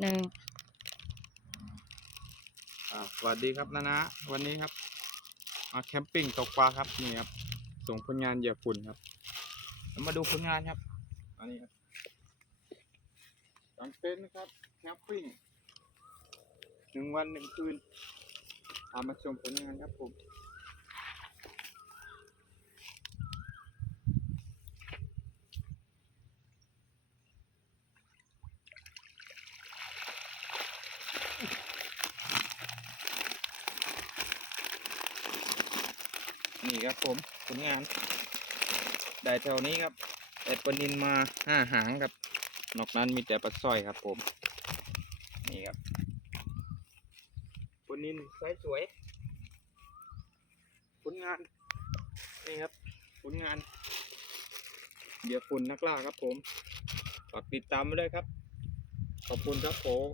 หนึ่งอ่าสวัสดีครับนะนะ วันนี้ครับมาแคมปิ้งตกปลาครับนี่ครับ ส่งผลงานเหยียบฝุ่นครับแล้วมาดูผลงานครับ อันนี้ครับกางเต็นท์นะครับแคมปิ้งหนึ่งวันหนึ่งคืนพามาชมผลงานครับผม นี่ครับผมผลงาน ได้แถวนี้ครับแต่ปลนินมาห้าหางครับ นอกนั้นมีแต่ปลาสร้อยครับผม นี่ครับปนินไซส์สวย ผลงาน นี่ครับ ผลงาน เดี๋ยวฝุ่นนักล่าครับผม ฝากติดตามไว้ด้วยครับ ขอบคุณครับผม